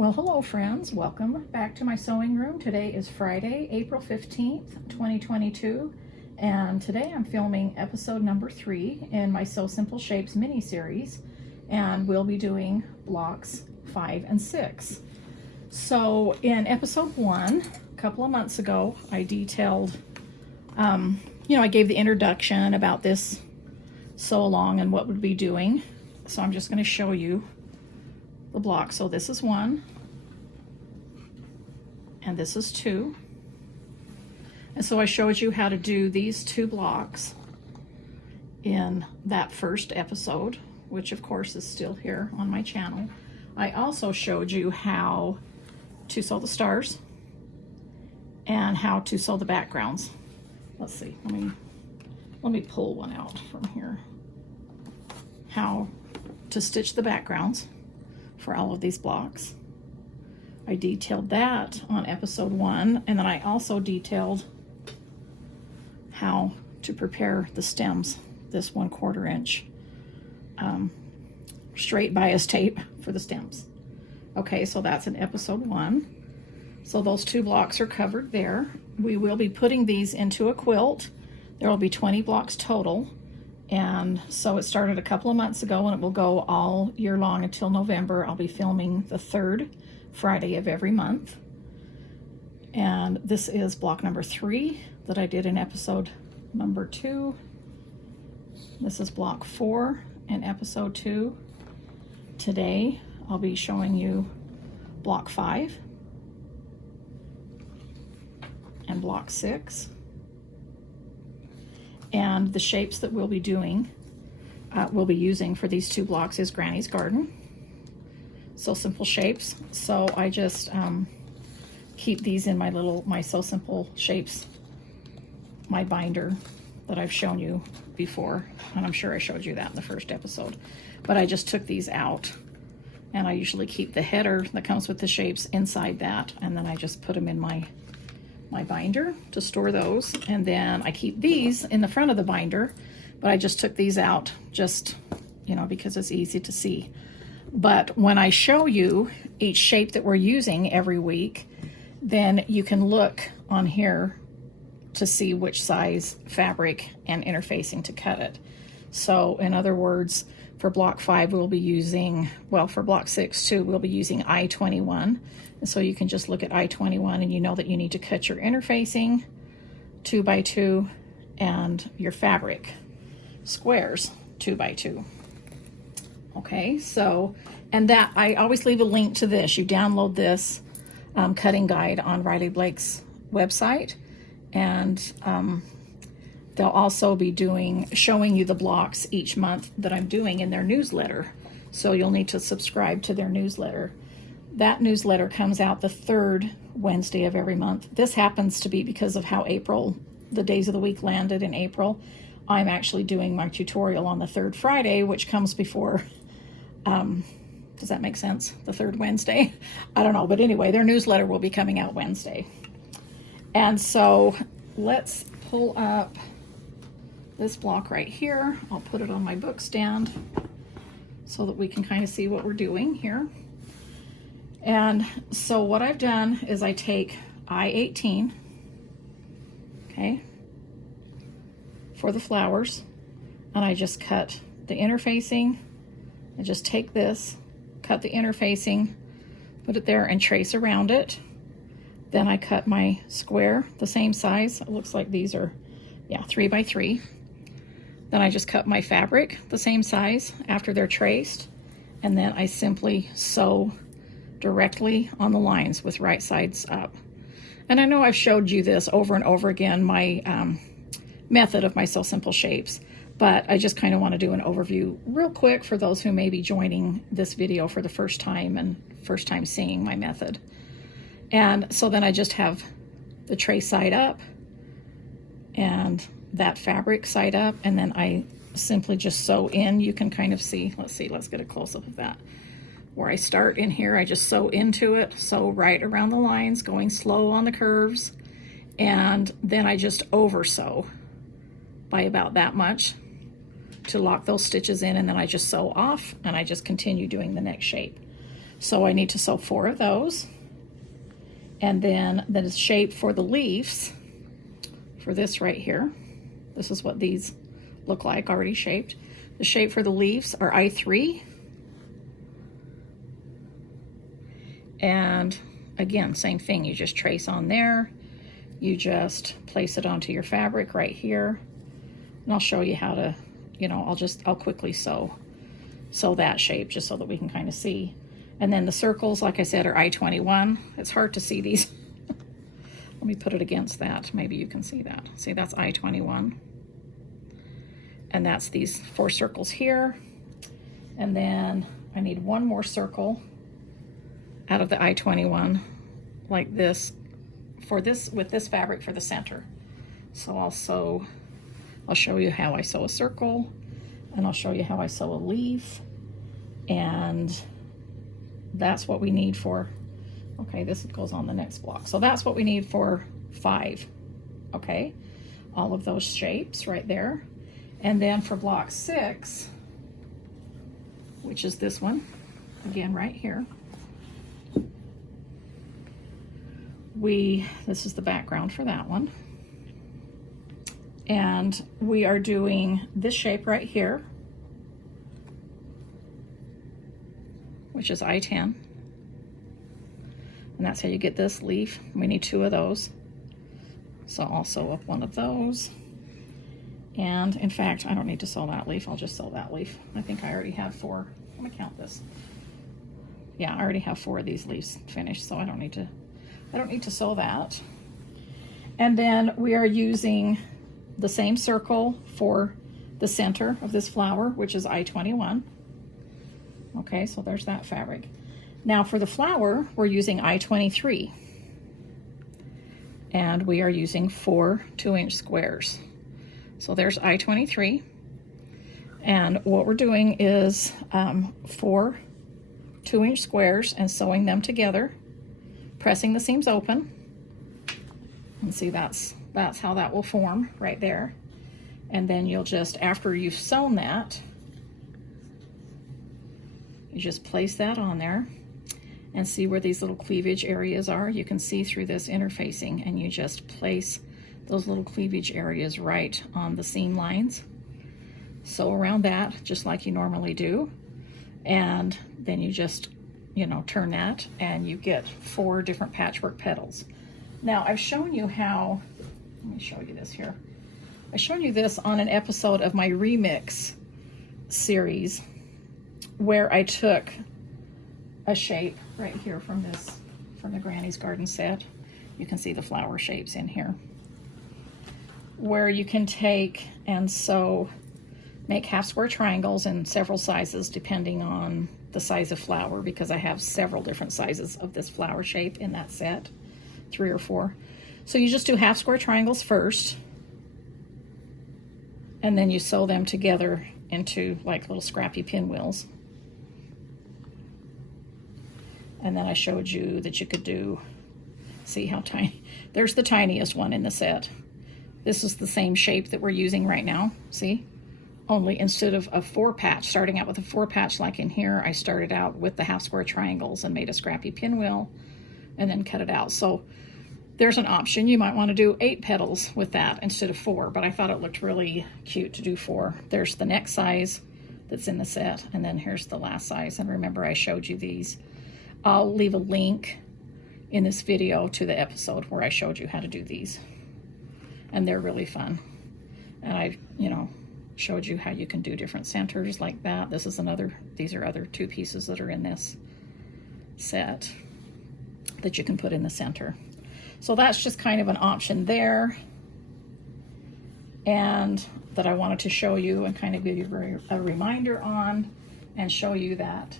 Well, hello friends, welcome back to my sewing room. Today is Friday, April 15th, 2022, and today I'm filming episode number 3 in my Sew Simple Shapes mini-series, and we'll be doing blocks 5 and 6. So in episode 1, a couple of months ago, I detailed, I gave the introduction about this sew along and what we'd be doing. So I'm just going to show you the block. So this is 1 and this is 2, and so I showed you how to do these 2 blocks in that first episode, which of course is still here on my channel. I also showed you how to sew the stars and how to sew the backgrounds. Let's see, let me pull one out from here. How to stitch the backgrounds for all of these blocks. I detailed that on episode 1, and then I also detailed how to prepare the stems, this 1/4 inch straight bias tape for the stems. Okay, so that's in episode 1. So those 2 blocks are covered there. We will be putting these into a quilt. There will be 20 blocks total. And so it started a couple of months ago, and it will go all year long until November. I'll be filming the 3rd Friday of every month. And this is block number 3 that I did in episode number 2. This is block 4 in episode 2. Today I'll be showing you block 5 and block 6. And the shapes that we'll be doing, we'll be using for these 2 blocks is Granny's Garden, Sew Simple Shapes. So I just keep these in my Sew Simple Shapes, my binder that I've shown you before, and I'm sure I showed you that in the first episode. But I just took these out, and I usually keep the header that comes with the shapes inside that, and then I just put them in my binder to store those, and then I keep these in the front of the binder, but I just took these out just, because it's easy to see. But when I show you each shape that we're using every week, then you can look on here to see which size fabric and interfacing to cut it. So in other words, for block 5 we'll be using, well, for block 6 too, we'll be using I-21. And so you can just look at I-21 and you know that you need to cut your interfacing 2 by 2 and your fabric squares 2 by 2. Okay, so, and that, I always leave a link to this. You download this cutting guide on Riley Blake's website, and they'll also be showing you the blocks each month that I'm doing in their newsletter. So you'll need to subscribe to their newsletter. That newsletter comes out the 3rd Wednesday of every month. This happens to be because of how the days of the week landed in April. I'm actually doing my tutorial on the 3rd Friday, which comes before, does that make sense? The 3rd Wednesday? I don't know, but anyway, their newsletter will be coming out Wednesday. And so let's pull up this block right here. I'll put it on my book stand so that we can kind of see what we're doing here. And so what I've done is I take I-18, okay, for the flowers, and I just cut the interfacing. I just take this, cut the interfacing, put it there, and trace around it. Then I cut my square the same size. It looks like these are, 3 by 3. Then I just cut my fabric the same size after they're traced, and then I simply sew directly on the lines with right sides up. And I know I've showed you this over and over again, my method of my Sew Simple Shapes, but I just kind of want to do an overview real quick for those who may be joining this video for the first time and first time seeing my method. And so then I just have the tray side up and that fabric side up, and then I simply just sew in. You can kind of see, let's get a close-up of that. Where I start in here, I just sew into it, sew right around the lines, going slow on the curves, and then I just over sew by about that much to lock those stitches in, and then I just sew off and I just continue doing the next shape. So I need to sew 4 of those. And then the shape for the leaves, for this right here, this is what these look like already shaped. The shape for the leaves are I3. And again, same thing, you just trace on there, you just place it onto your fabric right here, and I'll show you how to, you know, I'll quickly sew that shape just so that we can kind of see. And then the circles, like I said, are I-21. It's hard to see these. Let me put it against that, maybe you can see that. See, that's I-21. And that's these 4 circles here. And then I need 1 more circle out of the I-21 like this for this, with this fabric for the center. So I'll show you how I sew a circle, and I'll show you how I sew a leaf, and that's what we need for, okay, this goes on the next block. So that's what we need for 5, okay? All of those shapes right there. And then for block 6, which is this one, again right here, this is the background for that one. And we are doing this shape right here, which is I-10. And that's how you get this leaf. We need 2 of those. So I'll sew up 1 of those. And in fact, I don't need to sew that leaf, I'll just sew that leaf. I think I already have 4, let me count this. Yeah, I already have 4 of these leaves finished, so I don't need to sew that. And then we are using the same circle for the center of this flower, which is I-21. Okay, so there's that fabric. Now for the flower, we're using I-23. And we are using 4 2-inch squares. So there's I-23. And what we're doing is 4 2-inch squares and sewing them together, pressing the seams open. And see, that's how that will form right there. And then you'll just, after you've sewn that, you just place that on there and see where these little cleavage areas are. You can see through this interfacing, and you just place those little cleavage areas right on the seam lines. Sew around that just like you normally do. And then you just, you know, turn that and you get 4 different patchwork petals. Now I've shown you how, let me show you this here. I've shown you this on an episode of my ReMix series where I took a shape right here from the Granny's Garden set. You can see the flower shapes in here, where you can take and make half square triangles in several sizes depending on the size of flower, because I have several different sizes of this flower shape in that set, 3 or 4. So you just do half square triangles first, and then you sew them together into like little scrappy pinwheels. And then I showed you that you could do, see how tiny, there's the tiniest one in the set. This is the same shape that we're using right now, see? Only instead of a 4 patch, starting out with a 4 patch like in here, I started out with the half square triangles and made a scrappy pinwheel and then cut it out. So there's an option. You might want to do 8 petals with that instead of 4, but I thought it looked really cute to do 4. There's the next size that's in the set, and then here's the last size. And remember, I showed you these. I'll leave a link in this video to the episode where I showed you how to do these. And they're really fun. And I, you know, showed you how you can do different centers like that. This is another, these are other 2 pieces that are in this set that you can put in the center. So that's just kind of an option there, and that I wanted to show you and kind of give you a reminder on, and show you that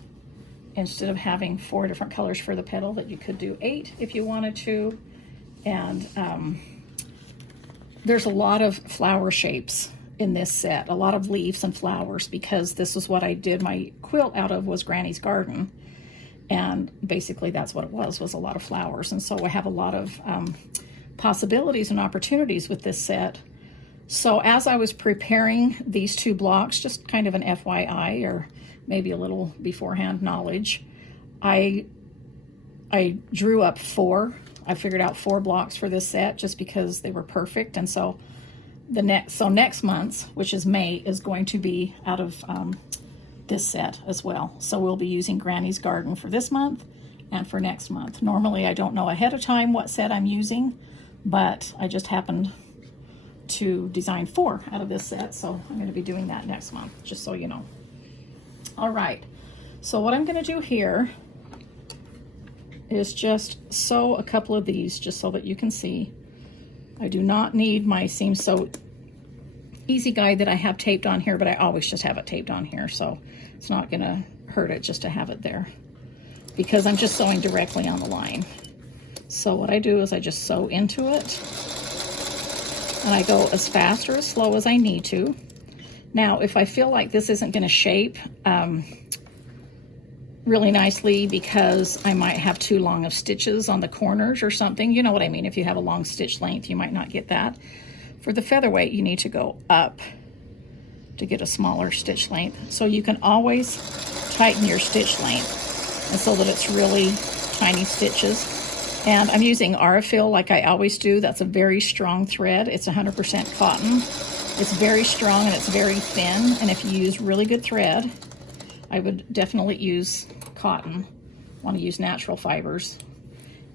instead of having 4 different colors for the petal, that you could do 8 if you wanted to. And there's a lot of flower shapes in this set, a lot of leaves and flowers, because this is what I did my quilt out of, was Granny's Garden. And basically that's what it was a lot of flowers. And so I have a lot of possibilities and opportunities with this set. So as I was preparing these 2 blocks, just kind of an FYI, or maybe a little beforehand knowledge, I drew up 4. I figured out 4 blocks for this set just because they were perfect. And so next month's, which is May, is going to be out of this set as well. So we'll be using Granny's Garden for this month and for next month. Normally I don't know ahead of time what set I'm using, but I just happened to design 4 out of this set, so I'm going to be doing that next month, just so you know. All right, so what I'm going to do here is just sew a couple of these just so that you can see. I do not need my Seam Sew Easy Guide that I have taped on here, but I always just have it taped on here, so it's not going to hurt it just to have it there, because I'm just sewing directly on the line. So what I do is I just sew into it, and I go as fast or as slow as I need to. Now, if I feel like this isn't going to shape really nicely because I might have too long of stitches on the corners or something, you know what I mean. If you have a long stitch length, you might not get that. For the featherweight, you need to go up to get a smaller stitch length. So you can always tighten your stitch length and so that it's really tiny stitches. And I'm using Aurifil like I always do. That's a very strong thread. It's 100% cotton. It's very strong and it's very thin. And if you use really good thread, I would definitely use cotton. Want to use natural fibers.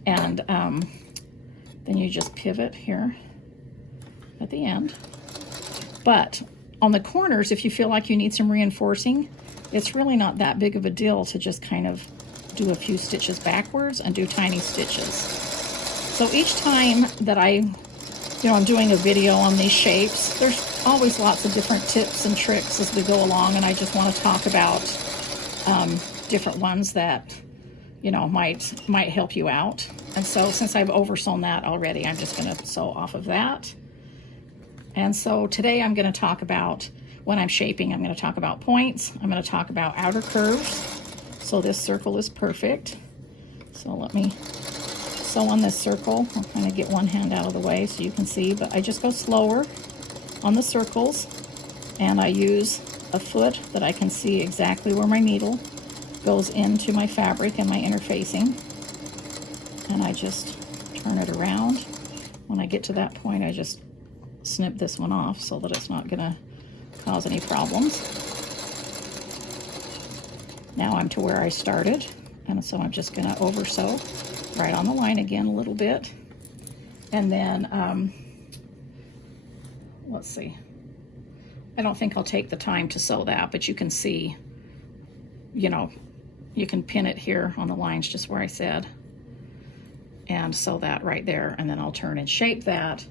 And then you just pivot here at the end. But on the corners, if you feel like you need some reinforcing, it's really not that big of a deal to just kind of do a few stitches backwards and do tiny stitches. So each time that I'm doing a video on these shapes, there's always lots of different tips and tricks as we go along, and I just want to talk about different ones that might help you out. And so since I've oversewn that already, I'm just going to sew off of that. And so today I'm going to talk about, when I'm shaping, I'm going to talk about points. I'm going to talk about outer curves. So this circle is perfect. So let me sew on this circle. I'm going to get one hand out of the way so you can see, but I just go slower on the circles, and I use a foot that I can see exactly where my needle goes into my fabric and my interfacing, and I just turn it around. When I get to that point, I just snip this one off so that it's not going to cause any problems. Now I'm to where I started, and so I'm just going to over sew right on the line again a little bit. And then let's see, I don't think I'll take the time to sew that, but you can see, you can pin it here on the lines just where I said, and sew that right there, and then I'll turn and shape that.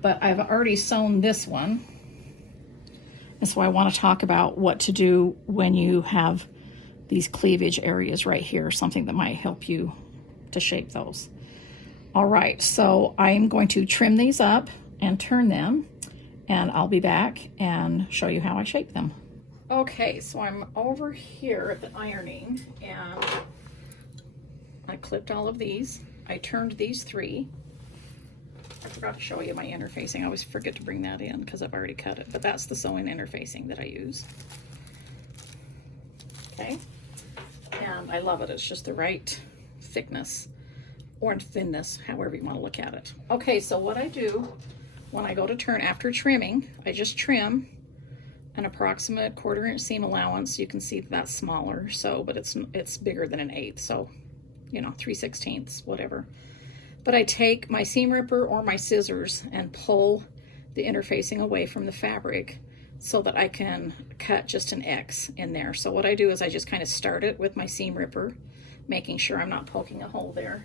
But I've already sewn this one, and so I want to talk about what to do when you have these cleavage areas right here, something that might help you to shape those. All right, so I'm going to trim these up and turn them, and I'll be back and show you how I shape them. Okay, so I'm over here at the ironing, and I clipped all of these. I turned these 3. I forgot to show you my interfacing. I always forget to bring that in because I've already cut it, but that's the sewing interfacing that I use. Okay, and I love it. It's just the right thickness or thinness, however you want to look at it. Okay, so what I do when I go to turn after trimming, I just trim an approximate 1/4 inch seam allowance. You can see that's smaller, so, but it's bigger than an 1/8, so 3/16, whatever. But I take my seam ripper or my scissors and pull the interfacing away from the fabric so that I can cut just an X in there. So what I do is I just kind of start it with my seam ripper, making sure I'm not poking a hole there.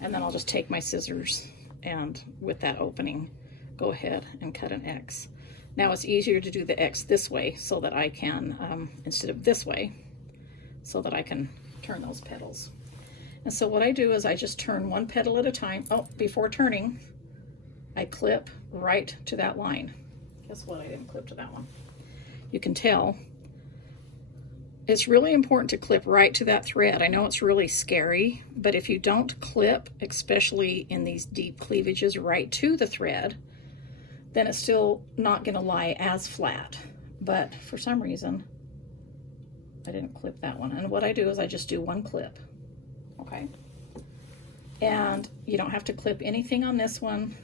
And then I'll just take my scissors and with that opening, go ahead and cut an X. Now it's easier to do the X this way so that I can, instead of this way, so that I can turn those petals. And so what I do is I just turn one petal at a time. Oh, before turning, I clip right to that line. Guess what? I didn't clip to that one. You can tell. It's really important to clip right to that thread. I know it's really scary, but if you don't clip, especially in these deep cleavages, right to the thread, then it's still not going to lie as flat. But for some reason, I didn't clip that one. And what I do is I just do one clip. okay? And you don't have to clip anything on this one,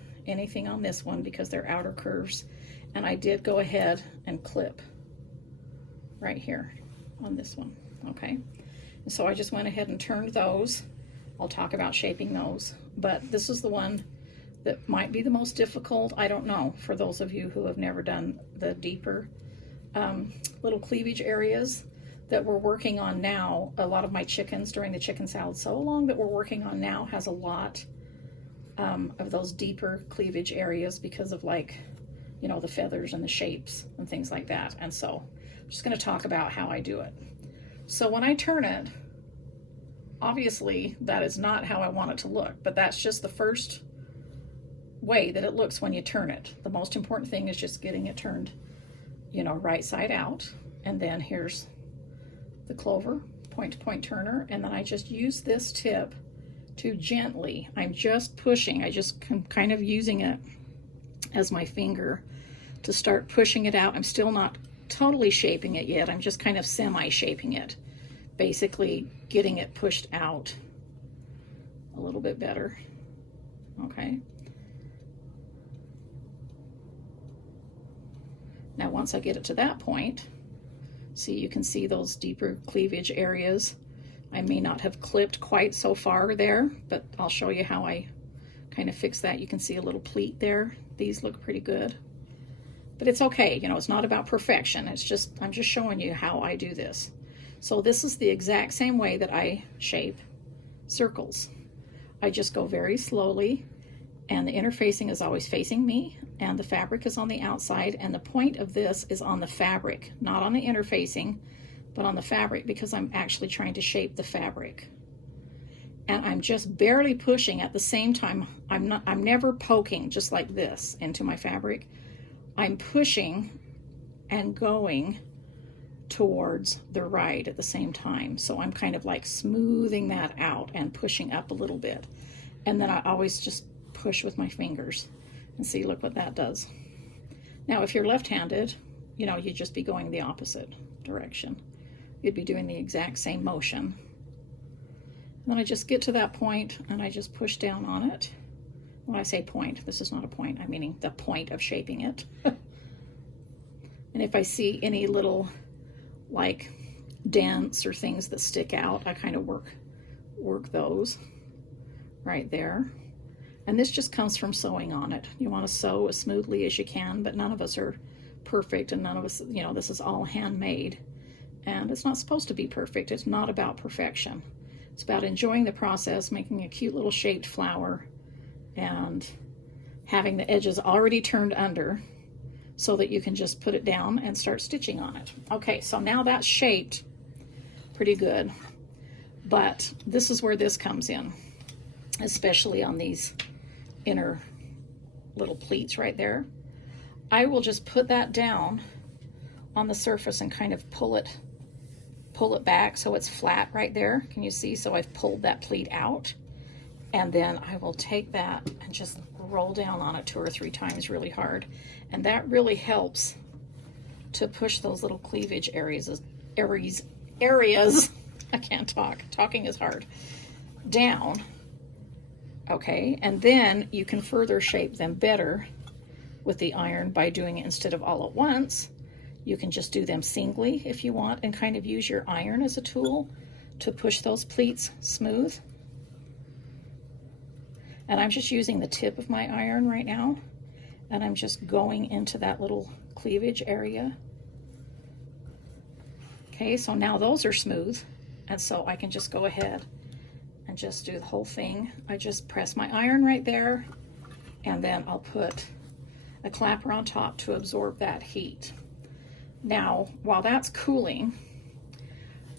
because they're outer curves. And I did go ahead and clip right here on this one, okay? And so I just went ahead and turned those. I'll talk about shaping those, but this is the one that might be the most difficult. I don't know, for those of you who have never done the deeper little cleavage areas that we're working on now. A lot of my chickens during the chicken salad so long that we're working on now has a lot of those deeper cleavage areas because of, like, you know, the feathers and the shapes and things like that. And so I'm just going to talk about how I do it. So when I turn it, obviously that is not how I want it to look, but that's just the first way that it looks when you turn it. The most important thing is just getting it turned, you know, right side out. And then here's the Clover point-to-point turner, and then I just use this tip to gently, I'm just pushing, I just kind of using it as my finger to start pushing it out. I'm still not totally shaping it yet, I'm just kind of semi-shaping it, basically getting it pushed out a little bit better, okay? Now once I get it to that point, see, you can see those deeper cleavage areas. I may not have clipped quite so far there, but I'll show you how I kind of fix that. You can see a little pleat there. These look pretty good, but it's okay. You know, it's not about perfection. It's just, I'm just showing you how I do this. So this is the exact same way that I shape circles. I just go very slowly, and the interfacing is always facing me, and the fabric is on the outside, and the point of this is on the fabric, not on the interfacing, but on the fabric, because I'm actually trying to shape the fabric. And I'm just barely pushing at the same time. I'm never poking just like this into my fabric. I'm pushing and going towards the right at the same time. So I'm kind of like smoothing that out and pushing up a little bit. And then I always just push with my fingers, and see, look what that does. Now if you're left-handed, you know, you'd just be going the opposite direction. You'd be doing the exact same motion. And then I just get to that point and I just push down on it. When I say point, this is not a point, I'm meaning the point of shaping it. And if I see any little like dents or things that stick out, I kind of work those right there. And this just comes from sewing on it. You want to sew as smoothly as you can, but none of us are perfect, and none of us, you know, this is all handmade. And it's not supposed to be perfect. It's not about perfection. It's about enjoying the process, making a cute little shaped flower, and having the edges already turned under so that you can just put it down and start stitching on it. Okay, so now that's shaped pretty good. But this is where this comes in, especially on these inner little pleats right there. I will just put that down on the surface and kind of pull it back so it's flat right there. Can you see? So I've pulled that pleat out, and then I will take that and just roll down on it 2 or 3 times really hard, and that really helps to push those little cleavage areas I can't talk, talking is hard, down. Okay, and then you can further shape them better with the iron by doing it instead of all at once. You can just do them singly if you want, and kind of use your iron as a tool to push those pleats smooth. And I'm just using the tip of my iron right now, and I'm just going into that little cleavage area. Okay, so now those are smooth, and so I can just go ahead and just do the whole thing. I just press my iron right there, and then I'll put a clapper on top to absorb that heat. Now, while that's cooling,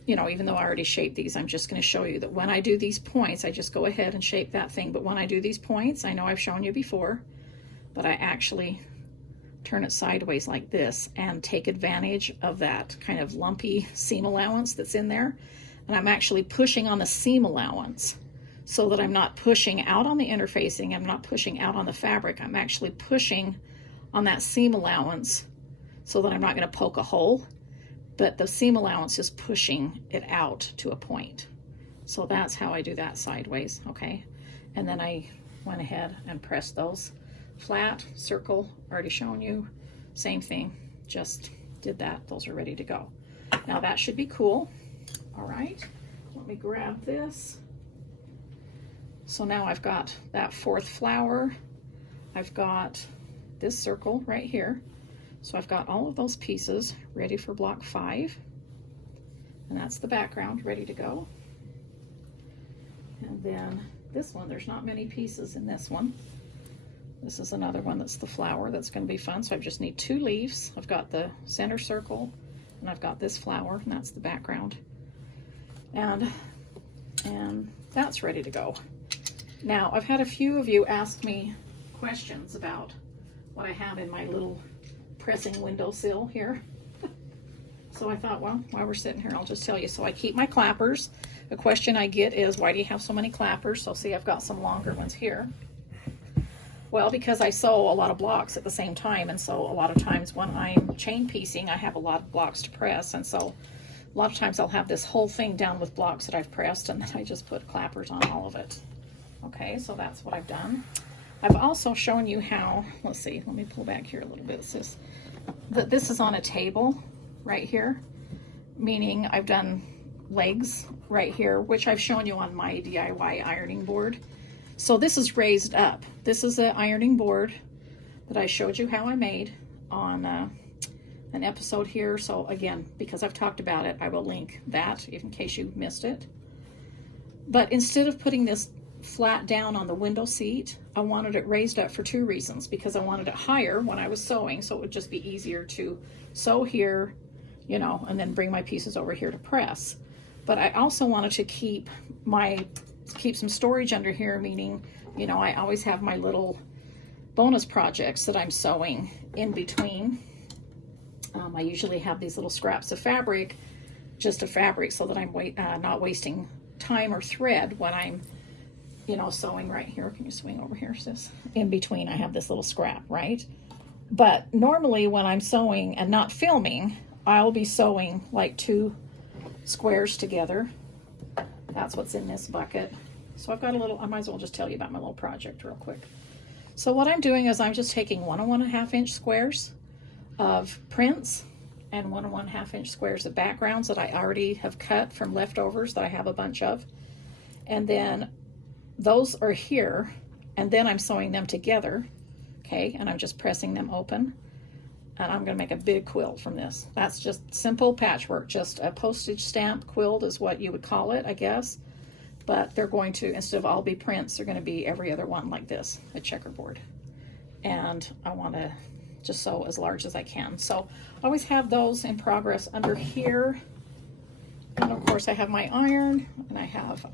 you know, even though I already shaped these, I'm just going to show you that when I do these points, I just go ahead and shape that thing. But when I do these points, I know I've shown you before, but I actually turn it sideways like this and take advantage of that kind of lumpy seam allowance that's in there. And I'm actually pushing on the seam allowance so that I'm not pushing out on the interfacing, I'm not pushing out on the fabric, I'm actually pushing on that seam allowance so that I'm not going to poke a hole, but the seam allowance is pushing it out to a point. So that's how I do that sideways, okay? And then I went ahead and pressed those flat, circle, already shown you. Same thing, just did that. Those are ready to go. Now that should be cool. All right, let me grab this. So now I've got that fourth flower. I've got this circle right here. So I've got all of those pieces ready for block 5. And that's the background ready to go. And then this one, there's not many pieces in this one. This is another one that's the flower. That's going to be fun. So I just need 2 leaves. I've got the center circle and I've got this flower, and that's the background. And that's ready to go. Now, I've had a few of you ask me questions about what I have in my little pressing windowsill here. So I thought, well, while we're sitting here, I'll just tell you. So I keep my clappers. A question I get is, why do you have so many clappers? So see, I've got some longer ones here. Well, because I sew a lot of blocks at the same time, and so a lot of times when I'm chain piecing, I have a lot of blocks to press, and so a lot of times I'll have this whole thing down with blocks that I've pressed, and then I just put clappers on all of it. Okay, so that's what I've done. I've also shown you how, let's see, let me pull back here a little bit. This is on a table right here, meaning I've done legs right here, which I've shown you on my DIY ironing board. So this is raised up. This is an ironing board that I showed you how I made on an episode here. So again, because I've talked about it, I will link that in case you missed it. But instead of putting this flat down on the window seat, I wanted it raised up for 2 reasons. Because I wanted it higher when I was sewing, so it would just be easier to sew here, you know, and then bring my pieces over here to press. But I also wanted to keep some storage under here, meaning, you know, I always have my little bonus projects that I'm sewing in between. I usually have these little scraps of fabric, just a fabric, so that I'm not wasting time or thread when I'm, you know, sewing right here. Can you swing over here, sis? In between, I have this little scrap, right? But normally when I'm sewing and not filming, I'll be sewing like 2 squares together. That's what's in this bucket. So I've got a little, I might as well just tell you about my little project real quick. So what I'm doing is I'm just taking 1 1/2 inch squares of prints and 1 1/2 inch squares of backgrounds that I already have cut from leftovers that I have a bunch of. And then those are here, and then I'm sewing them together, okay? And I'm just pressing them open. And I'm gonna make a big quilt from this. That's just simple patchwork, just a postage stamp quilt is what you would call it, I guess. But they're going to, instead of all be prints, they're gonna be every other one like this, a checkerboard. And I wanna just sew as large as I can. So I always have those in progress under here. And of course I have my iron, and I have,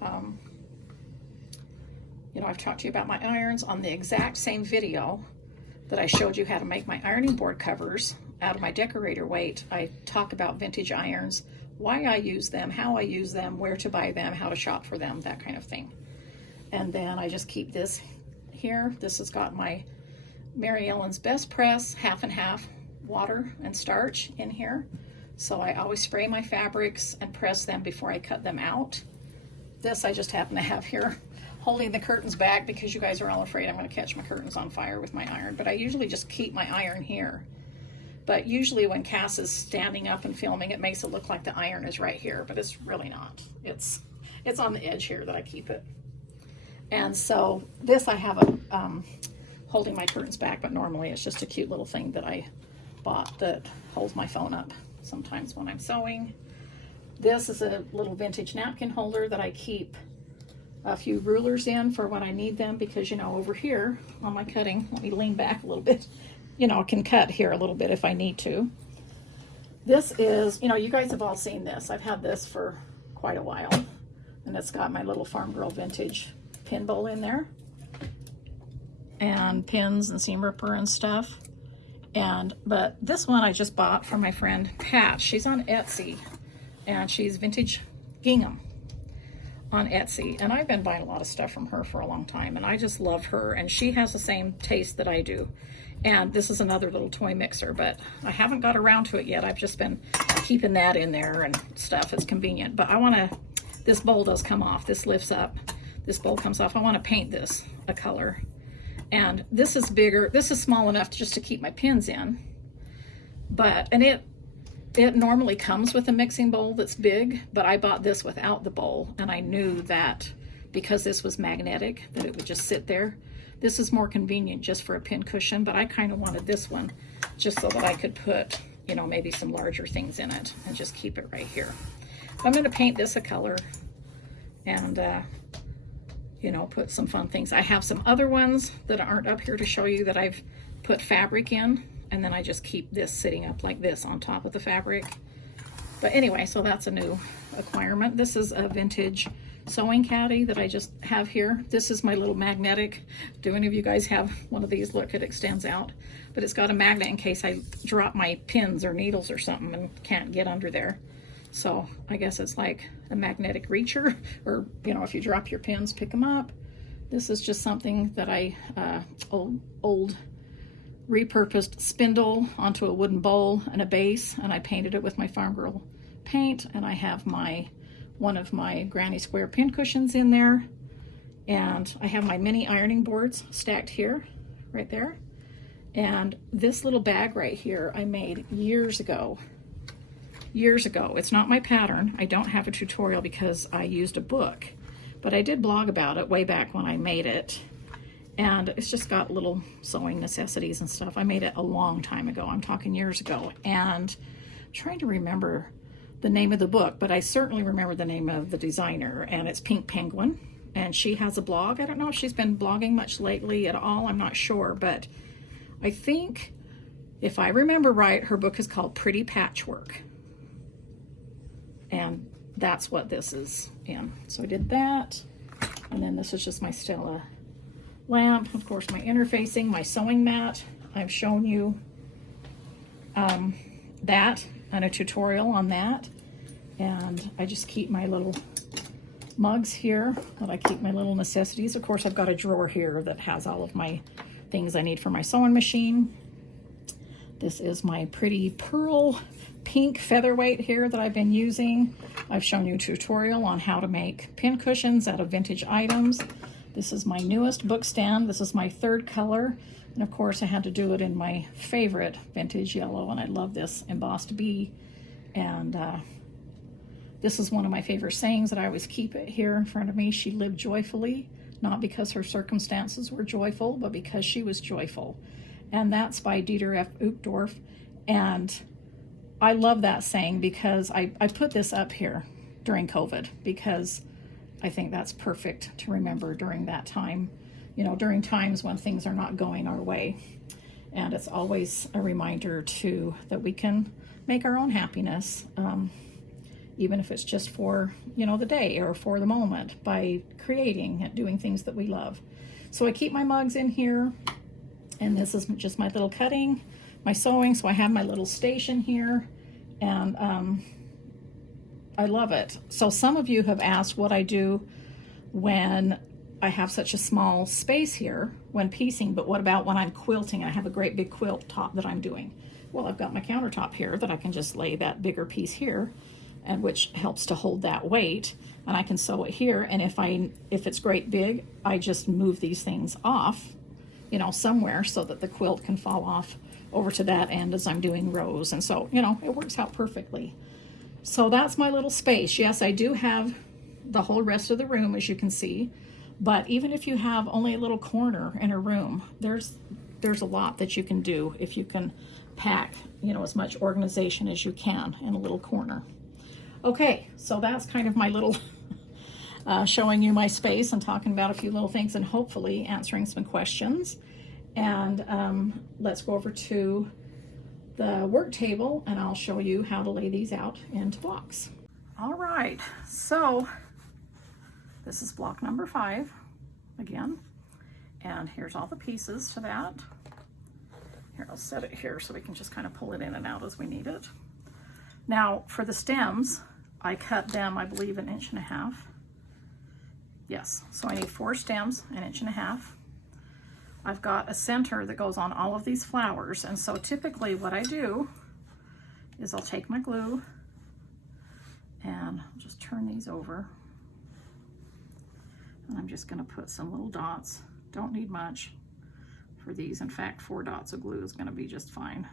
you know, I've talked to you about my irons on the exact same video that I showed you how to make my ironing board covers out of my decorator weight. I talk about vintage irons, why I use them, how I use them, where to buy them, how to shop for them, that kind of thing. And then I just keep this here. This has got my Mary Ellen's Best Press, 50/50 water and starch in here. So I always spray my fabrics and press them before I cut them out. This I just happen to have here holding the curtains back because you guys are all afraid I'm going to catch my curtains on fire with my iron. But I usually just keep my iron here. But usually when Cass is standing up and filming, it makes it look like the iron is right here, but it's really not. It's on the edge here that I keep it. And so this I have a holding my curtains back, but normally it's just a cute little thing that I bought that holds my phone up sometimes when I'm sewing. This is a little vintage napkin holder that I keep a few rulers in for when I need them, because, you know, over here on my cutting, let me lean back a little bit, you know, I can cut here a little bit if I need to. This is, you know, you guys have all seen this. I've had this for quite a while, and it's got my little Farm Girl vintage pin bowl in there, and pins and seam ripper and stuff. But this one I just bought from my friend Pat. She's on Etsy, and she's vintage gingham on Etsy, and I've been buying a lot of stuff from her for a long time, and I just love her, and she has the same taste that I do. And this is another little toy mixer, but I haven't got around to it yet. I've just been keeping that in there and stuff. It's convenient, but this bowl does come off. This lifts up. This bowl comes off. I want to paint this a color. And this is bigger. This is small enough just to keep my pins in. And it normally comes with a mixing bowl that's big, but I bought this without the bowl, and I knew that because this was magnetic, that it would just sit there. This is more convenient just for a pin cushion, but I kind of wanted this one just so that I could put, you know, maybe some larger things in it and just keep it right here. I'm going to paint this a color and, you know, put some fun things. I have some other ones that aren't up here to show you that I've put fabric in, and then I just keep this sitting up like this on top of the fabric. But anyway, so that's a new acquirement. This is a vintage sewing caddy that I just have here. This is my little magnetic. Do any of you guys have one of these? Look, it extends out, but it's got a magnet in case I drop my pins or needles or something and can't get under there. So I guess it's like a magnetic reacher, or, you know, if you drop your pins, pick them up. This is just something that I, old repurposed spindle onto a wooden bowl and a base, and I painted it with my Farm Girl paint, and I have one of my granny square pin cushions in there, and I have my mini ironing boards stacked here, right there. And this little bag right here I made years ago. It's not my pattern. I don't have a tutorial because I used a book, but I did blog about it way back when I made it. And it's just got little sewing necessities and stuff. I made it a long time ago. I'm talking years ago. And I'm trying to remember the name of the book, but I certainly remember the name of the designer, and it's Pink Penguin. And she has a blog. I don't know if she's been blogging much lately at all. I'm not sure, but I think if I remember right, her book is called Pretty Patchwork. And that's what this is in. So I did that. And then this is just my Stella lamp, of course, my interfacing, my sewing mat. I've shown you that and a tutorial on that. And I just keep my little mugs here that I keep my little necessities. Of course, I've got a drawer here that has all of my things I need for my sewing machine. This is my pretty pearl pink featherweight here that I've been using. I've shown you a tutorial on how to make pin cushions out of vintage items. This is my newest book stand. This is my third color. And of course I had to do it in my favorite vintage yellow, and I love this embossed bee. And this is one of my favorite sayings that I always keep it here in front of me. She lived joyfully, not because her circumstances were joyful, but because she was joyful. And that's by Dieter F. Uchtdorf. And I love that saying because I put this up here during COVID because I think that's perfect to remember during that time, you know, during times when things are not going our way. And it's always a reminder too that we can make our own happiness, even if it's just for, you know, the day or for the moment, by creating and doing things that we love. So I keep my mugs in here, and this is just my little cutting, my sewing. So I have my little station here, and I love it. So some of you have asked what I do when I have such a small space here when piecing, but what about when I'm quilting? I have a great big quilt top that I'm doing. Well, I've got my countertop here that I can just lay that bigger piece here, and which helps to hold that weight, and I can sew it here. And if it's great big, I just move these things off, you know, somewhere so that the quilt can fall off over to that end as I'm doing rows. And so, you know, it works out perfectly. So that's my little space. Yes, I do have the whole rest of the room, as you can see, but even if you have only a little corner in a room, there's a lot that you can do if you can pack, you know, as much organization as you can in a little corner. Okay, so that's kind of my little showing you my space and talking about a few little things and hopefully answering some questions. And let's go over to the work table and I'll show you how to lay these out into blocks. All right, so this is block number 5 again, and here's all the pieces to that. Here, I'll set it here so we can just kind of pull it in and out as we need it. Now for the stems, I cut them, I believe, 1.5 inches. Yes, so I need 4 stems, 1.5 inches. I've got a center that goes on all of these flowers, and so typically what I do is I'll take my glue and just turn these over I'm just going to put some little dots. Don't need much for these. In fact, 4 dots of glue is going to be just fine.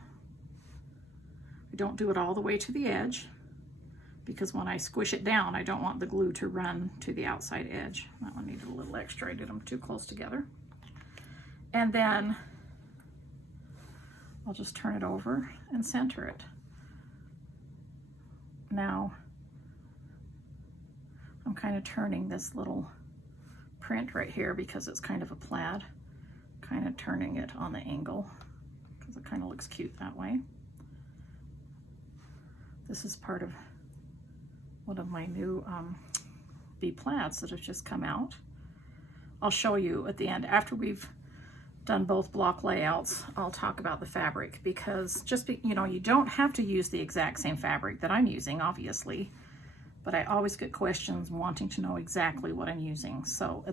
I don't do it all the way to the edge because when I squish it down, I don't want the glue to run to the outside edge. That one needed a little extra. I did them too close together. And then I'll just turn it over and center it. Now, I'm kind of turning this little print right here because it's kind of a plaid, kind of turning it on the angle because it kind of looks cute that way. This is part of one of my new bee plaids that have just come out. I'll show you at the end. After we've done both block layouts, I'll talk about the fabric because you know, you don't have to use the exact same fabric that I'm using, obviously, but I always get questions wanting to know exactly what I'm using. So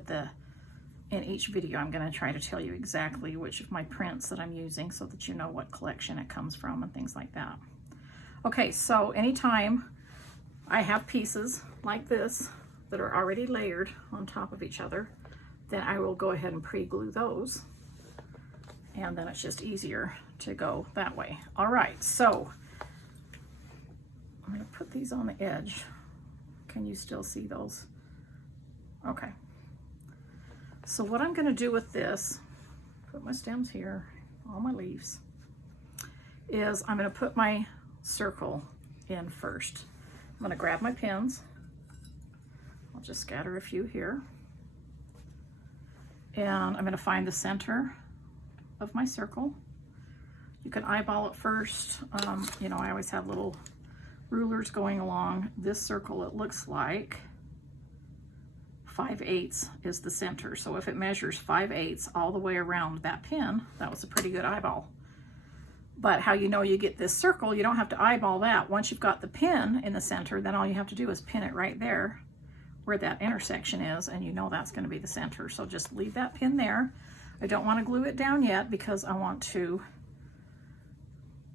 in each video, I'm going to try to tell you exactly which of my prints that I'm using so that you know what collection it comes from and things like that. Okay, so anytime I have pieces like this that are already layered on top of each other, then I will go ahead and pre-glue those. And then it's just easier to go that way. All right, so I'm going to put these on the edge. Can you still see those? Okay. So what I'm going to do with this, put my stems here, all my leaves, is I'm going to put my circle in first. I'm going to grab my pins. I'll just scatter a few here. And I'm going to find the center of my circle. You can eyeball it first. You know, I always have little rulers going along this circle. It looks like 5/8 is the center. So if it measures 5/8 all the way around that pin, that was a pretty good eyeball. But how you know you get this circle, you don't have to eyeball that. Once you've got the pin in the center, then all you have to do is pin it right there where that intersection is, and you know that's going to be the center. So just leave that pin there. I don't want to glue it down yet because I want to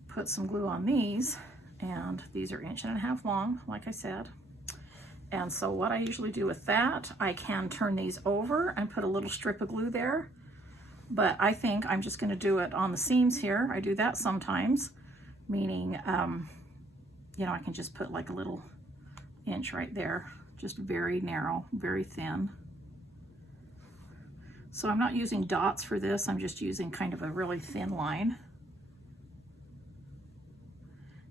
put some glue on these, and these are 1.5 inches long, like I said. And so what I usually do with that, I can turn these over and put a little strip of glue there, but I think I'm just going to do it on the seams here. I do that sometimes, meaning, you know, I can just put like a little inch right there, just very narrow, very thin. So I'm not using dots for this, I'm just using kind of a really thin line.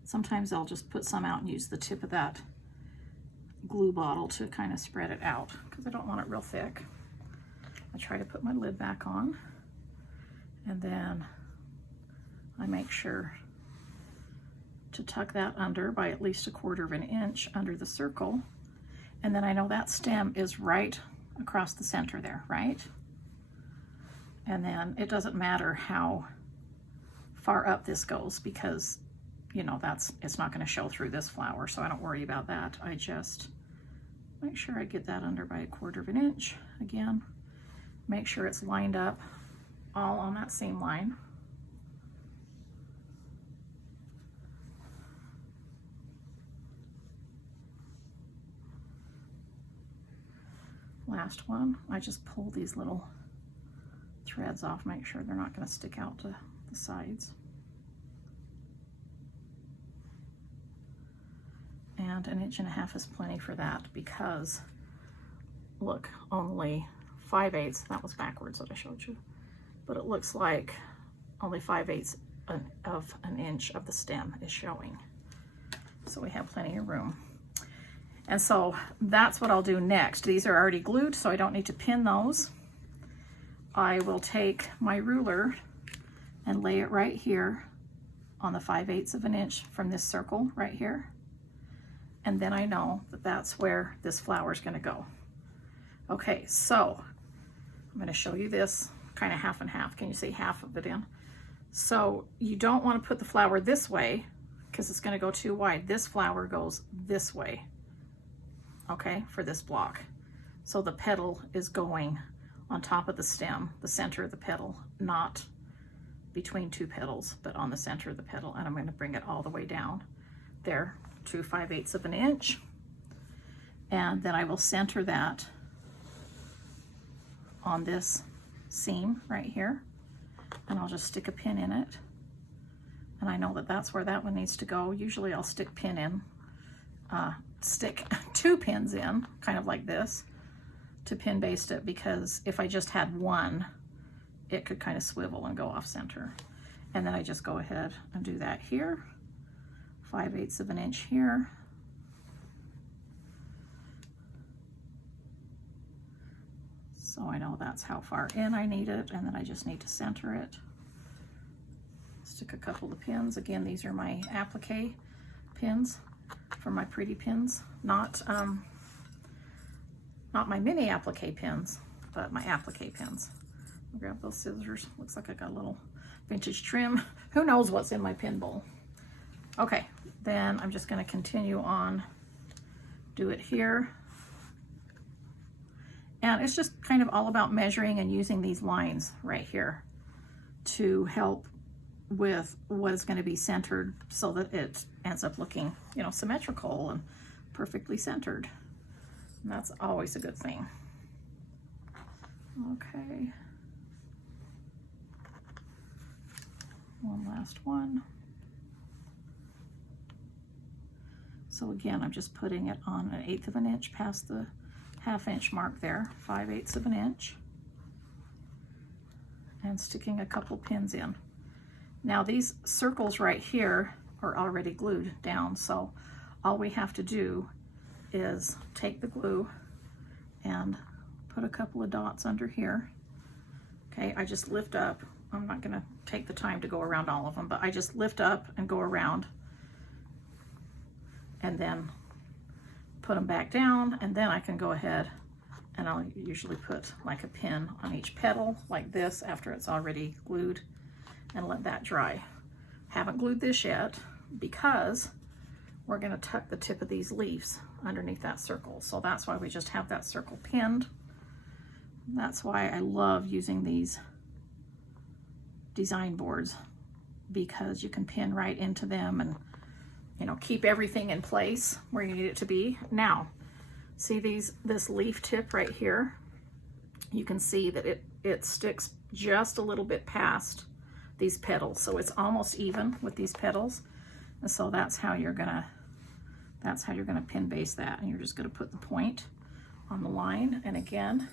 Sometimes I'll just put some out and use the tip of that glue bottle to kind of spread it out because I don't want it real thick. I try to put my lid back on, and then I make sure to tuck that under by at least 1/4 inch under the circle. And then I know that stem is right across the center there, right? And then it doesn't matter how far up this goes because, you know, it's not going to show through this flower, so I don't worry about that. I just make sure I get that under by 1/4 inch. Again, make sure it's lined up all on that seam line. Last one, I just pull these little threads off, make sure they're not going to stick out to the sides. And 1.5 inches is plenty for that because, look, only 5/8, that was backwards that I showed you, but it looks like only 5/8 of an inch of the stem is showing. So we have plenty of room. And so that's what I'll do next. These are already glued, so I don't need to pin those. I will take my ruler and lay it right here on the 5/8 of an inch from this circle right here. And then I know that that's where this flower is going to go. Okay, so I'm going to show you this kind of half and half. Can you see half of it in? So you don't want to put the flower this way because it's going to go too wide. This flower goes this way, okay, for this block. So the petal is going on top of the stem, the center of the petal, not between two petals, but on the center of the petal. And I'm going to bring it all the way down there to 5/8 of an inch. And then I will center that on this seam right here, and I'll just stick a pin in it. And I know that that's where that one needs to go. Usually I'll stick 2 pins in, kind of like this, to pin baste it, because if I just had one, it could kind of swivel and go off center. And then I just go ahead and do that here, 5/8 of an inch here. So I know that's how far in I need it, and then I just need to center it. Stick a couple of pins. Again, these are my applique pins for my pretty pins, not my mini applique pins, but my applique pins. I'll grab those scissors. Looks like I got a little vintage trim. Who knows what's in my pin bowl? Okay, then I'm just going to continue on, do it here. And it's just kind of all about measuring and using these lines right here to help with what is going to be centered so that it ends up looking, you know, symmetrical and perfectly centered. And that's always a good thing. Okay. One last one. So again, I'm just putting it on 1/8 of an inch past the 1/2 inch mark there, 5/8 of an inch, and sticking a couple pins in. Now these circles right here are already glued down, so all we have to do is take the glue and put a couple of dots under here. Okay, I just lift up. I'm not gonna take the time to go around all of them, but I just lift up and go around and then put them back down, and then I can go ahead and I'll usually put like a pin on each petal like this after it's already glued, and let that dry. Haven't glued this yet because we're going to tuck the tip of these leaves underneath that circle. So that's why we just have that circle pinned. That's why I love using these design boards, because you can pin right into them and, you know, keep everything in place where you need it to be. Now, see this leaf tip right here? You can see that it sticks just a little bit past these petals, so it's almost even with these petals. And so that's how you're gonna pin baste that, and you're just gonna put the point on the line. And again,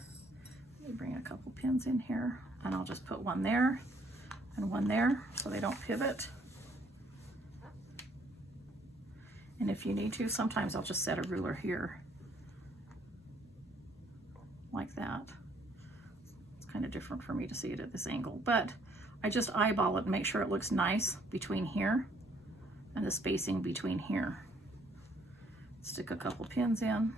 let me bring a couple pins in here, and I'll just put one there and one there so they don't pivot. And if you need to, sometimes I'll just set a ruler here like that. It's kind of different for me to see it at this angle, but I just eyeball it and make sure it looks nice between here and the spacing between here. Stick a couple pins in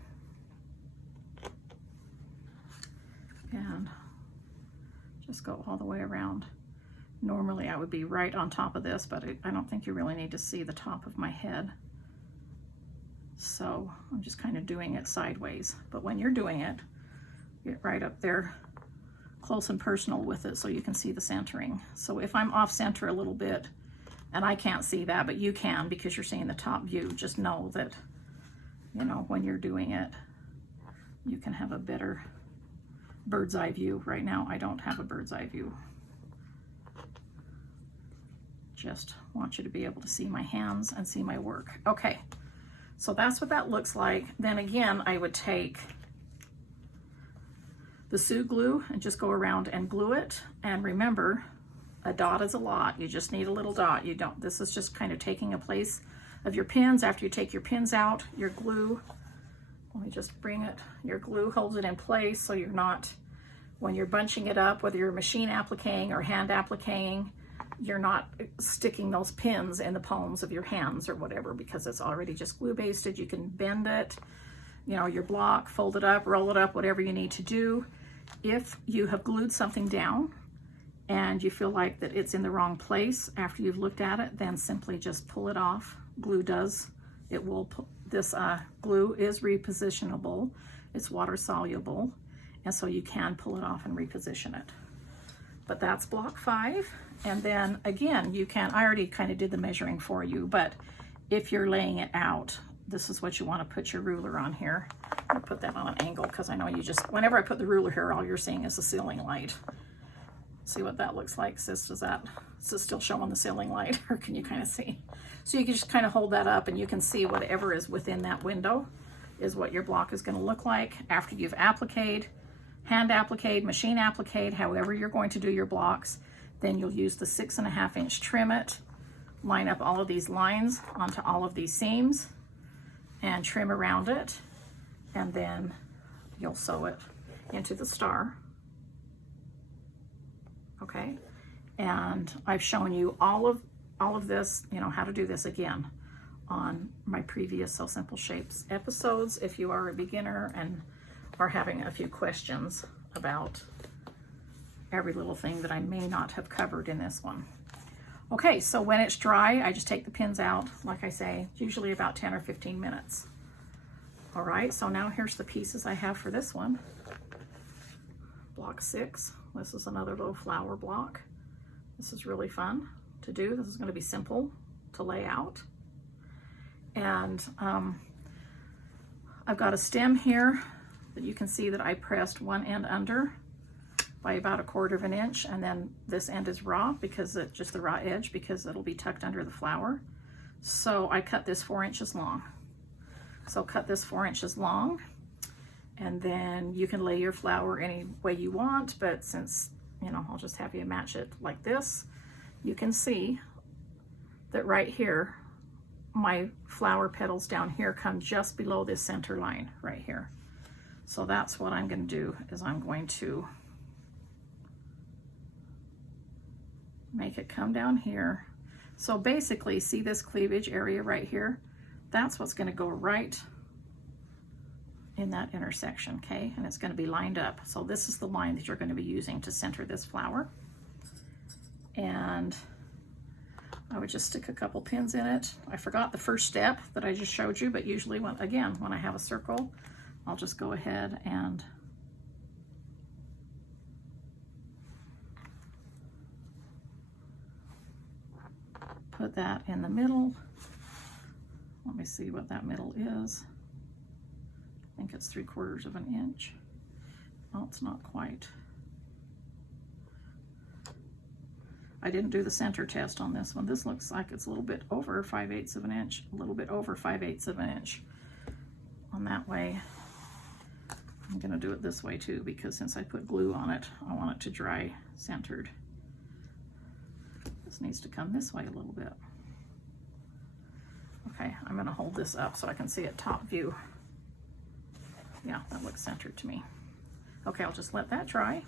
and just go all the way around. Normally I would be right on top of this, but I don't think you really need to see the top of my head. So I'm just kind of doing it sideways. But when you're doing it, get right up there close and personal with it so you can see the centering. So if I'm off center a little bit and I can't see that, but you can because you're seeing the top view, just know that, you know, when you're doing it, you can have a better bird's eye view. Right now, I don't have a bird's eye view. Just want you to be able to see my hands and see my work. Okay, so that's what that looks like. Then again, I would take the Sue glue and just go around and glue it. And remember, a dot is a lot. You just need a little dot. You don't, this is just kind of taking a place of your pins. After you take your pins out, your glue, let me just bring it, your glue holds it in place so you're not, when you're bunching it up, whether you're machine appliquing or hand appliquing, you're not sticking those pins in the palms of your hands or whatever, because it's already just glue basted. You can bend it, you know, your block, fold it up, roll it up, whatever you need to do. If you have glued something down and you feel like that it's in the wrong place after you've looked at it, then simply just pull it off. Glue does, it will, this glue is repositionable. It's water soluble, and so you can pull it off and reposition it. But that's block 5. And then again, you can, I already kind of did the measuring for you, but if you're laying it out, this is what you want to put your ruler on here. I'll put that on an angle because I know you just, whenever I put the ruler here, all you're seeing is the ceiling light. See what that looks like, sis? Is it still showing the ceiling light, or can you kind of see? So you can just kind of hold that up and you can see whatever is within that window is what your block is going to look like after you've appliqued, hand appliqued, machine appliqued, however you're going to do your blocks. Then you'll use the 6.5 inch Trim-It, line up all of these lines onto all of these seams and trim around it, and then you'll sew it into the star. Okay, and I've shown you all of this, you know, how to do this again on my previous Sew Simple Shapes episodes if you are a beginner and are having a few questions about every little thing that I may not have covered in this one. Okay, so when it's dry, I just take the pins out, like I say, usually about 10 or 15 minutes. All right, so now here's the pieces I have for this one. Block 6. This is another little flower block. This is really fun to do. This is going to be simple to lay out. And I've got a stem here that you can see that I pressed one end under by about 1/4 inch, and then this end is raw because it's just the raw edge because it'll be tucked under the flower. So I cut this 4 inches long. So cut this 4 inches long, and then you can lay your flower any way you want, but since, you know, I'll just have you match it like this, you can see that right here, my flower petals down here come just below this center line right here. So that's what I'm going to do, is I'm going to make it come down here. So basically, see this cleavage area right here? That's what's going to go right in that intersection, okay? And it's going to be lined up. So this is the line that you're going to be using to center this flower. And I would just stick a couple pins in it. I forgot the first step that I just showed you, but usually when I have a circle, I'll just go ahead and put that in the middle. Let me see what that middle is. I think it's 3/4 of an inch. Oh, it's not quite. I didn't do the center test on this one. This looks like it's a little bit over 5/8 of an inch, a little bit over 5/8 of an inch. On that way, I'm gonna do it this way too, because since I put glue on it, I want it to dry centered. This needs to come this way a little bit. Okay, I'm gonna hold this up so I can see it top view. Yeah, that looks centered to me. Okay, I'll just let that dry.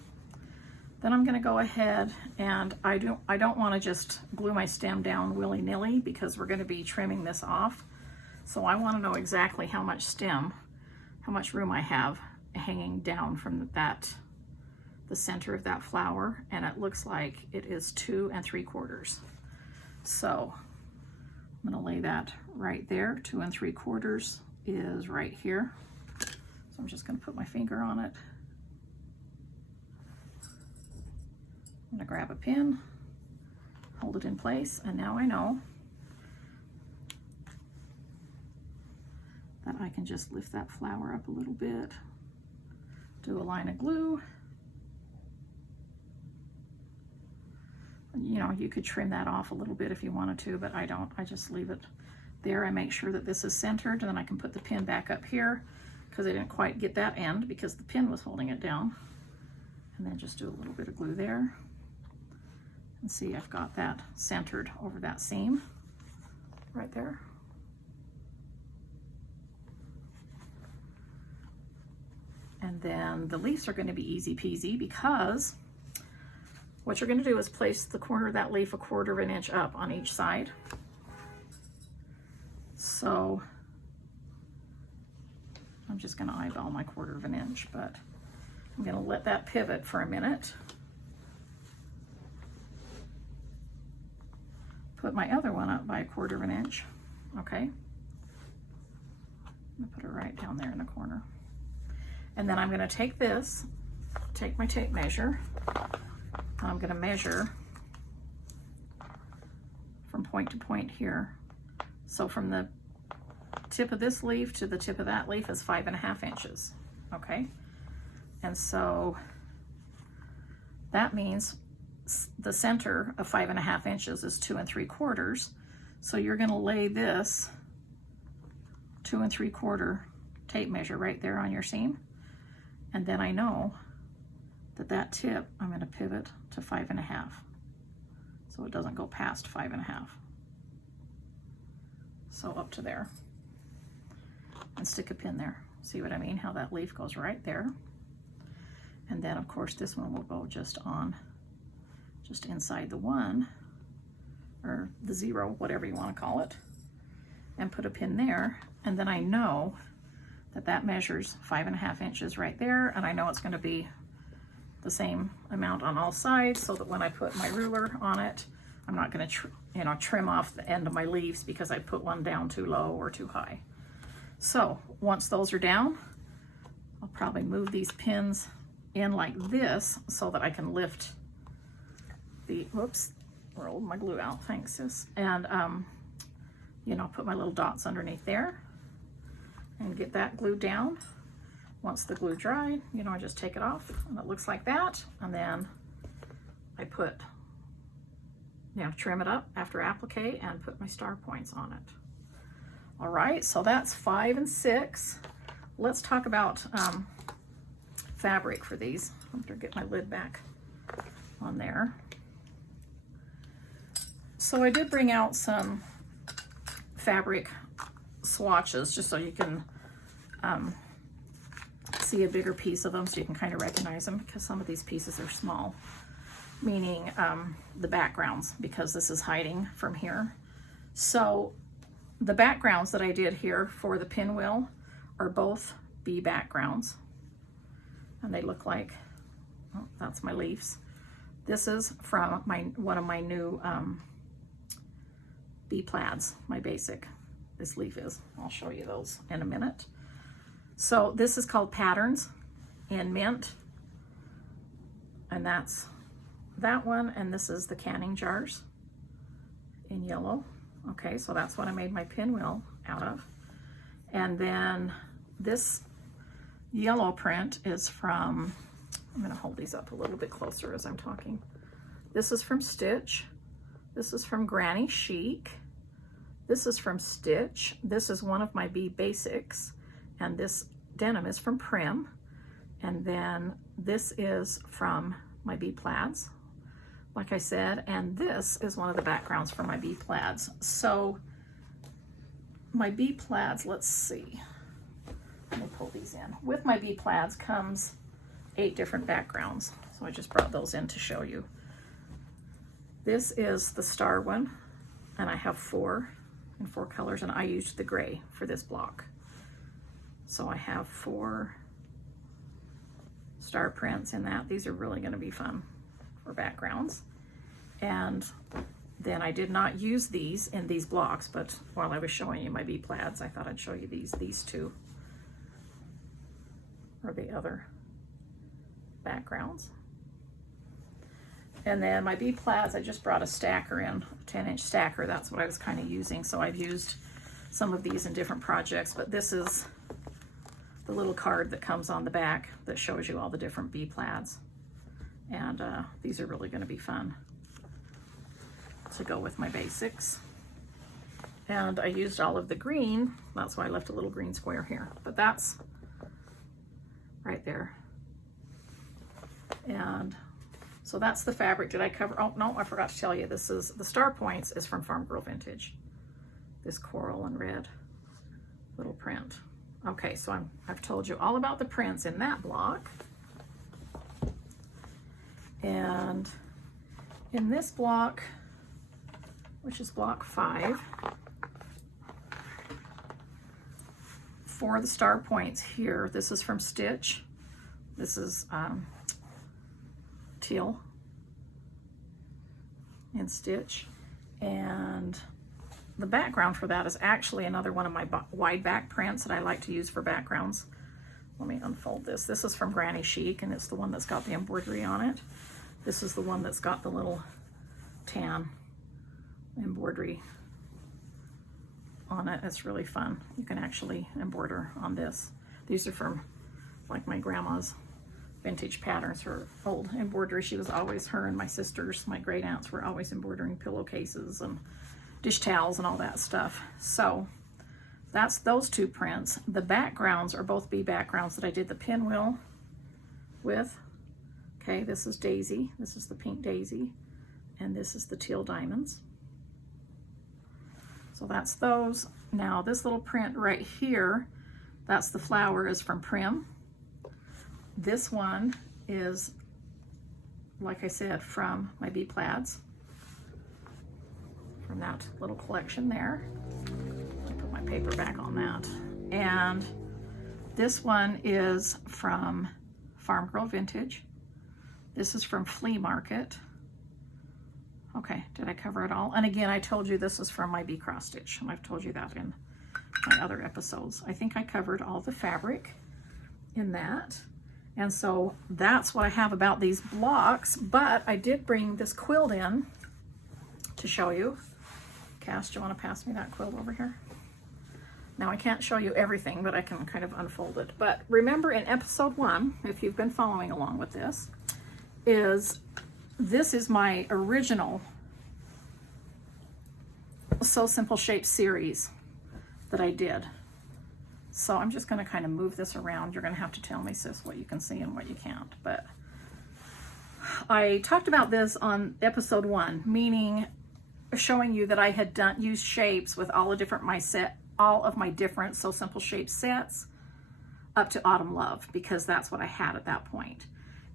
Then I'm gonna go ahead, and I don't wanna just glue my stem down willy-nilly because we're gonna be trimming this off. So I wanna know exactly how much stem, how much room I have hanging down from the center of that flower, and it looks like it is 2 3/4. So I'm gonna lay that right there. 2 3/4 is right here. So I'm just gonna put my finger on it. I'm gonna grab a pin, hold it in place, and now I know that I can just lift that flower up a little bit, do a line of glue. You know, you could trim that off a little bit if you wanted to, but I don't. I just leave it there. I make sure that this is centered, and then I can put the pin back up here because I didn't quite get that end because the pin was holding it down. And then just do a little bit of glue there. And see, I've got that centered over that seam right there. And then the leaves are going to be easy peasy because what you're going to do is place the corner of that leaf 1/4 inch up on each side. So I'm just going to eyeball my 1/4 inch, but I'm going to let that pivot for a minute. Put my other one up by 1/4 inch, okay? I'm going to put it right down there in the corner. And then I'm going to take this, take my tape measure, and I'm going to measure from point to point here. So from the tip of this leaf to the tip of that leaf is 5.5 inches, okay? And so that means the center of 5.5 inches is 2 3/4. So you're gonna lay this 2 3/4 tape measure right there on your seam. And then I know that that tip, I'm gonna pivot to 5.5. So it doesn't go past 5.5. So up to there. And stick a pin there. See what I mean? How that leaf goes right there. And then of course this one will go just inside the 1, or the 0, whatever you want to call it, and put a pin there. And then I know that that measures 5.5 inches right there, and I know it's going to be the same amount on all sides, so that when I put my ruler on it, I'm not going to trim off the end of my leaves because I put one down too low or too high. So once those are down, I'll probably move these pins in like this so that I can lift the, whoops, rolled my glue out, thanks sis, and put my little dots underneath there and get that glued down. Once the glue dried, I just take it off and it looks like that, and then I put, trim it up after applique and put my star points on it. All right, so that's 5 and 6. Let's talk about fabric for these. I'm gonna get my lid back on there. So I did bring out some fabric swatches just so you can see a bigger piece of them, so you can kind of recognize them, because some of these pieces are small, meaning the backgrounds, because this is hiding from here. So the backgrounds that I did here for the pinwheel are both bee backgrounds, and they look like, oh, that's my leaves. This is from one of my new bee plaids, my basic. This leaf is. I'll show you those in a minute. So this is called Patterns in Mint, and that's that one, and this is the canning jars in yellow. Okay, so that's what I made my pinwheel out of. And then this yellow print is from, I'm going to hold these up a little bit closer as I'm talking. This is from Stitch. This is from Granny Chic. This is from Stitch. This is one of my bee basics. And this denim is from Prim. And then this is from my bee plaids, like I said. And this is one of the backgrounds for my bee plaids. So my bee plaids, let's see. Let me pull these in. With my bee plaids comes 8 different backgrounds. So I just brought those in to show you. This is the star one, and I have 4 in 4 colors, and I used the gray for this block. So I have 4 star prints in that. These are really going to be fun for backgrounds. And then I did not use these in these blocks, but while I was showing you my bee plaids, I thought I'd show you these 2 are the other backgrounds. And then my bee plaids, I just brought a stacker in, a 10-inch stacker. That's what I was kind of using. So I've used some of these in different projects, but this is the little card that comes on the back that shows you all the different bee plaids. And these are really going to be fun to go with my basics. And I used all of the green. That's why I left a little green square here, but that's right there. And so that's the fabric. Did I cover? Oh, no, I forgot to tell you. This is the star points is from Farm Girl Vintage. This coral and red little print. Okay, so I've told you all about the prints in that block. And in this block, which is block 5, for the star points here, this is from Stitch. This is teal and Stitch, and the background for that is actually another one of my wide back prints that I like to use for backgrounds. Let me unfold this. This is from Granny Chic, and it's the one that's got the embroidery on it. This is the one that's got the little tan embroidery on it. It's really fun. You can actually embroider on this. These are from like my grandma's vintage patterns, her old embroidery. She was always, her and my sisters, my great aunts were always embroidering pillowcases and dish towels and all that stuff. So that's those two prints. The backgrounds are both bee backgrounds that I did the pinwheel with. Okay, this is Daisy. This is the pink daisy. And this is the teal diamonds. So that's those. Now this little print right here, that's the flower, is from Prim. This one is, like I said, from my bee plaids, from that little collection there. Let me put my paper back on that. And this one is from Farm Girl Vintage. This is from Flea Market. Okay, did I cover it all? And again, I told you this is from my bee cross stitch. I've told you that in my other episodes. I think I covered all the fabric in that. And so that's what I have about these blocks, but I did bring this quilt in to show you. Cass, do you want to pass me that quilt over here? Now I can't show you everything, but I can kind of unfold it. But remember in episode 1, if you've been following along with this, this is my original Sew Simple Shapes series that I did. So I'm just going to kind of move this around. You're going to have to tell me, sis, what you can see and what you can't. But I talked about this on episode 1, meaning showing you that I had used shapes with all of my different Sew Simple Shapes sets up to Autumn Love, because that's what I had at that point.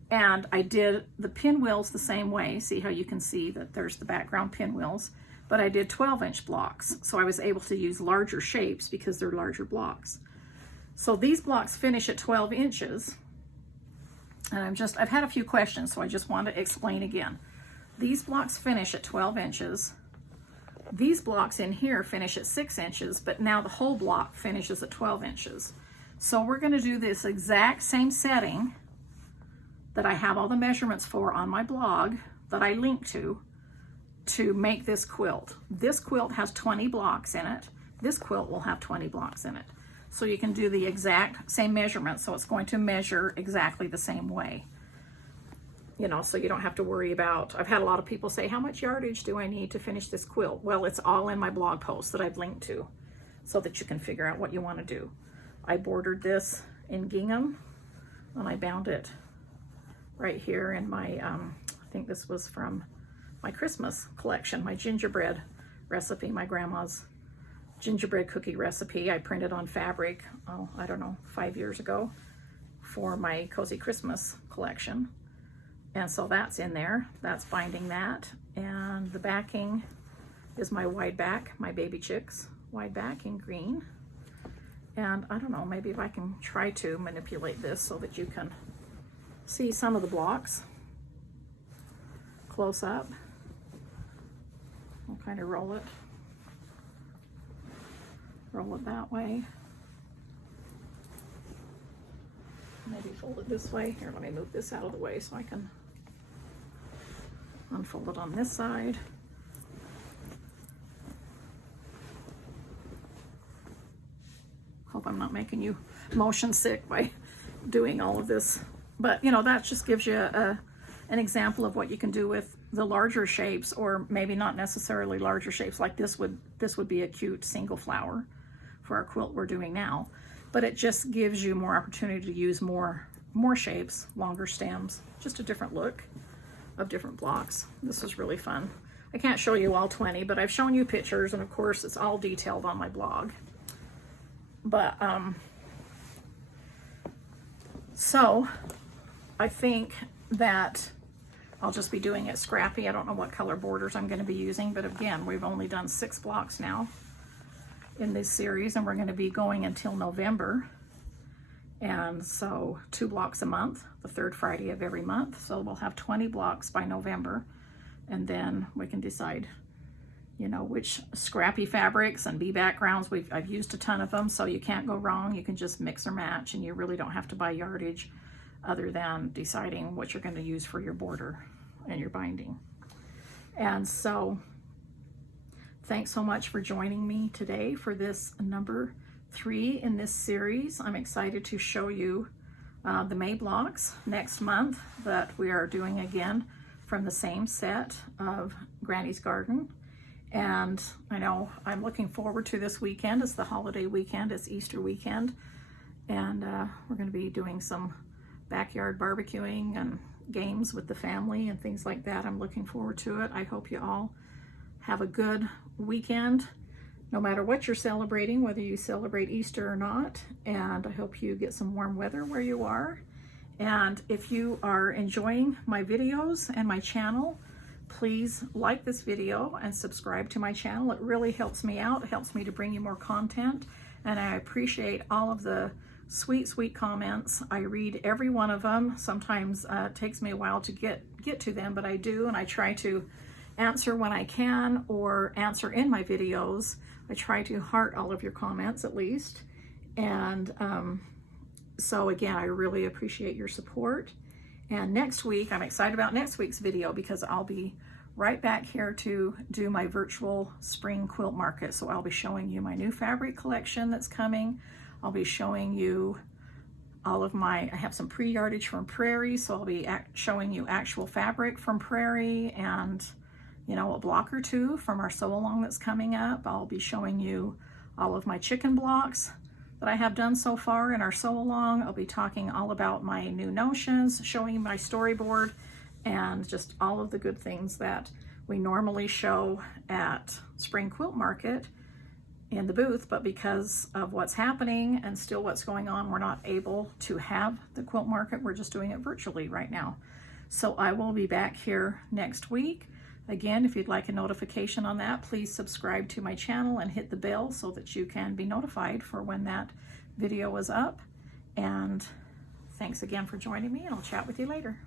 And I did the pinwheels the same way. See how you can see that there's the background pinwheels, but I did 12-inch blocks. So I was able to use larger shapes because they're larger blocks. So these blocks finish at 12 inches. And I've had a few questions, so I just want to explain again. These blocks finish at 12 inches. These blocks in here finish at 6 inches, but now the whole block finishes at 12 inches. So we're going to do this exact same setting that I have all the measurements for on my blog that I link to make this quilt. This quilt has 20 blocks in it. This quilt will have 20 blocks in it. So you can do the exact same measurement, so it's going to measure exactly the same way. You know, so you don't have to worry about, I've had a lot of people say, how much yardage do I need to finish this quilt? Well, it's all in my blog post that I've linked to so that you can figure out what you want to do. I bordered this in gingham and I bound it right here in my, I think this was from my Christmas collection, my gingerbread recipe, my grandma's gingerbread cookie recipe. I printed on fabric, I don't know, 5 years ago for my Cozy Christmas collection. And so that's in there, that's binding that. And the backing is my wide back, my baby chicks wide back in green. And I don't know, maybe if I can try to manipulate this so that you can see some of the blocks close up. I'll kind of roll it that way. Maybe fold it this way. Here, let me move this out of the way so I can unfold it on this side. Hope I'm not making you motion sick by doing all of this. But, you know, that just gives you an example of what you can do with the larger shapes, or maybe not necessarily larger shapes. Like this would be a cute single flower for our quilt we're doing now. But it just gives you more opportunity to use more shapes, longer stems, just a different look of different blocks. This is really fun. I can't show you all 20, but I've shown you pictures, and of course it's all detailed on my blog. But so I think that I'll just be doing it scrappy. I don't know what color borders I'm going to be using, but again, we've only done 6 blocks now in this series, and we're going to be going until November. And so 2 blocks a month, the 3rd Friday of every month. So we'll have 20 blocks by November, and then we can decide, you know, which scrappy fabrics and bee backgrounds. I've used a ton of them, so you can't go wrong. You can just mix or match, and you really don't have to buy yardage other than deciding what you're going to use for your border and your binding. And so Thanks so much for joining me today for this number 3 in this series. I'm excited to show you the May blocks next month that we are doing again from the same set of Granny's Garden. And I know I'm looking forward to this weekend. It's the holiday weekend, it's Easter weekend. And we're going to be doing some backyard barbecuing and games with the family and things like that. I'm looking forward to it. I hope you all have a good weekend, no matter what you're celebrating, whether you celebrate Easter or not. And I hope you get some warm weather where you are. And if you are enjoying my videos and my channel, please like this video and subscribe to my channel. It really helps me out. It helps me to bring you more content. And I appreciate all of the sweet, sweet comments. I read every one of them. Sometimes it takes me a while to get to them, but I do, and I try to answer when I can or answer in my videos. I try to heart all of your comments at least. And so again, I really appreciate your support. And next week, I'm excited about next week's video because I'll be right back here to do my virtual spring quilt market. So I'll be showing you my new fabric collection that's coming. I'll be showing you all of I have some pre-yardage from Prairie, so I'll be showing you actual fabric from Prairie and, you know, a block or two from our sew along that's coming up. I'll be showing you all of my chicken blocks that I have done so far in our sew along. I'll be talking all about my new notions, showing you my storyboard, and just all of the good things that we normally show at Spring Quilt Market in the booth, but because of what's happening and still what's going on, we're not able to have the quilt market. We're just doing it virtually right now. So I will be back here next week. Again, if you'd like a notification on that, please subscribe to my channel and hit the bell so that you can be notified for when that video is up. And thanks again for joining me, and I'll chat with you later.